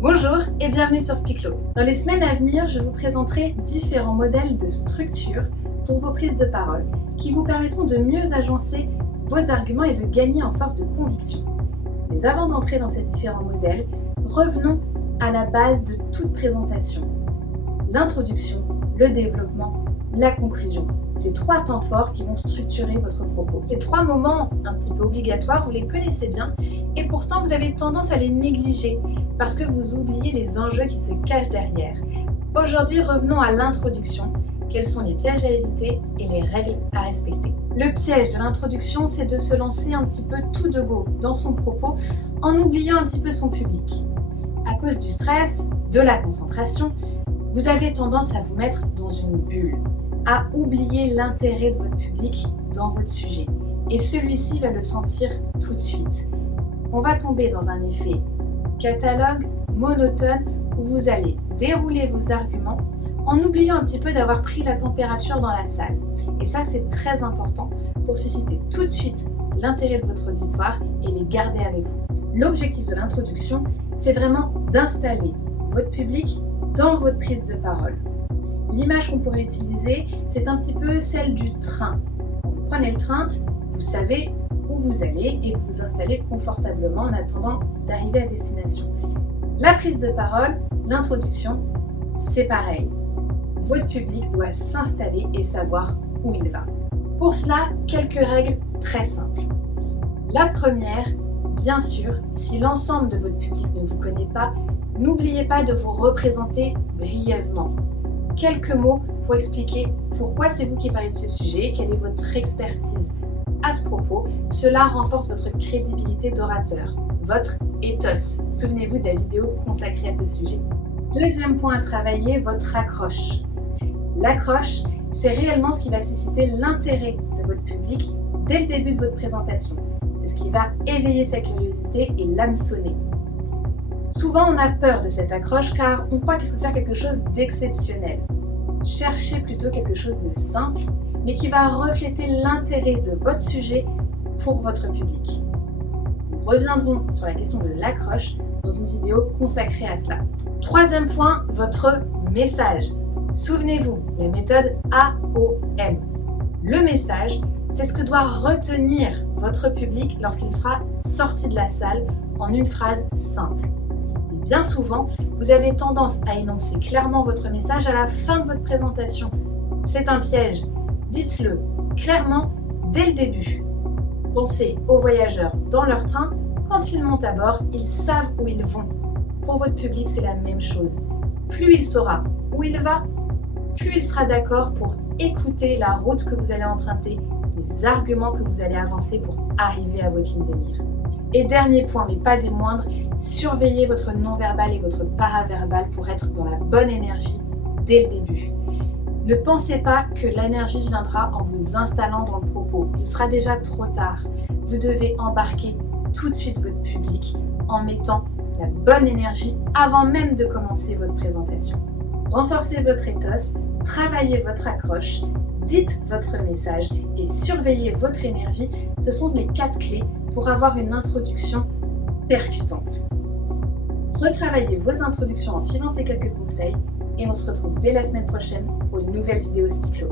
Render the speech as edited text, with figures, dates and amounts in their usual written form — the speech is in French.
Bonjour et bienvenue sur Spiclo. Dans les semaines à venir, je vous présenterai différents modèles de structure pour vos prises de parole qui vous permettront de mieux agencer vos arguments et de gagner en force de conviction. Mais avant d'entrer dans ces différents modèles, revenons à la base de toute présentation. L'introduction, le développement, la conclusion. Ces trois temps forts qui vont structurer votre propos. Ces trois moments un petit peu obligatoires, vous les connaissez bien et pourtant vous avez tendance à les négliger parce que vous oubliez les enjeux qui se cachent derrière. Aujourd'hui, revenons à l'introduction. Quels sont les pièges à éviter et les règles à respecter? Le piège de l'introduction, c'est de se lancer un petit peu tout de go dans son propos en oubliant un petit peu son public. À cause du stress, de la concentration, vous avez tendance à vous mettre dans une bulle, à oublier l'intérêt de votre public dans votre sujet. Et celui-ci va le sentir tout de suite. On va tomber dans un effet catalogue, monotone, où vous allez dérouler vos arguments en oubliant un petit peu d'avoir pris la température dans la salle. Et ça, c'est très important pour susciter tout de suite l'intérêt de votre auditoire et les garder avec vous. L'objectif de l'introduction, c'est vraiment d'installer votre public dans votre prise de parole. L'image qu'on pourrait utiliser, c'est un petit peu celle du train. Vous prenez le train, vous savez où vous allez et vous vous installez confortablement en attendant d'arriver à destination. La prise de parole, l'introduction, c'est pareil. Votre public doit s'installer et savoir où il va. Pour cela, quelques règles très simples. La première, bien sûr, si l'ensemble de votre public ne vous connaît pas, n'oubliez pas de vous représenter brièvement. Quelques mots pour expliquer pourquoi c'est vous qui parlez de ce sujet, quelle est votre expertise à ce propos. Cela renforce votre crédibilité d'orateur, votre ethos. Souvenez-vous de la vidéo consacrée à ce sujet. Deuxième point à travailler, votre accroche. L'accroche, c'est réellement ce qui va susciter l'intérêt de votre public dès le début de votre présentation. C'est ce qui va éveiller sa curiosité et l'hameçonner. Souvent, on a peur de cette accroche car on croit qu'il faut faire quelque chose d'exceptionnel. Cherchez plutôt quelque chose de simple, mais qui va refléter l'intérêt de votre sujet pour votre public. Nous reviendrons sur la question de l'accroche dans une vidéo consacrée à cela. Troisième point, votre message. Souvenez-vous, la méthode AOM. Le message, c'est ce que doit retenir votre public lorsqu'il sera sorti de la salle en une phrase simple. Et bien souvent, vous avez tendance à énoncer clairement votre message à la fin de votre présentation. C'est un piège. Dites-le clairement dès le début. Pensez aux voyageurs dans leur train. Quand ils montent à bord, ils savent où ils vont. Pour votre public, c'est la même chose. Plus il saura où il va, plus il sera d'accord pour écouter la route que vous allez emprunter, les arguments que vous allez avancer pour arriver à votre ligne de mire. Et dernier point, mais pas des moindres, surveillez votre non-verbal et votre paraverbal pour être dans la bonne énergie dès le début. Ne pensez pas que l'énergie viendra en vous installant dans le propos. Il sera déjà trop tard. Vous devez embarquer tout de suite votre public en mettant la bonne énergie avant même de commencer votre présentation. Renforcez votre ethos, travaillez votre accroche, dites votre message et surveillez votre énergie. Ce sont les 4 clés pour avoir une introduction percutante. Retravaillez vos introductions en suivant ces quelques conseils et on se retrouve dès la semaine prochaine pour une nouvelle vidéo Spiclo.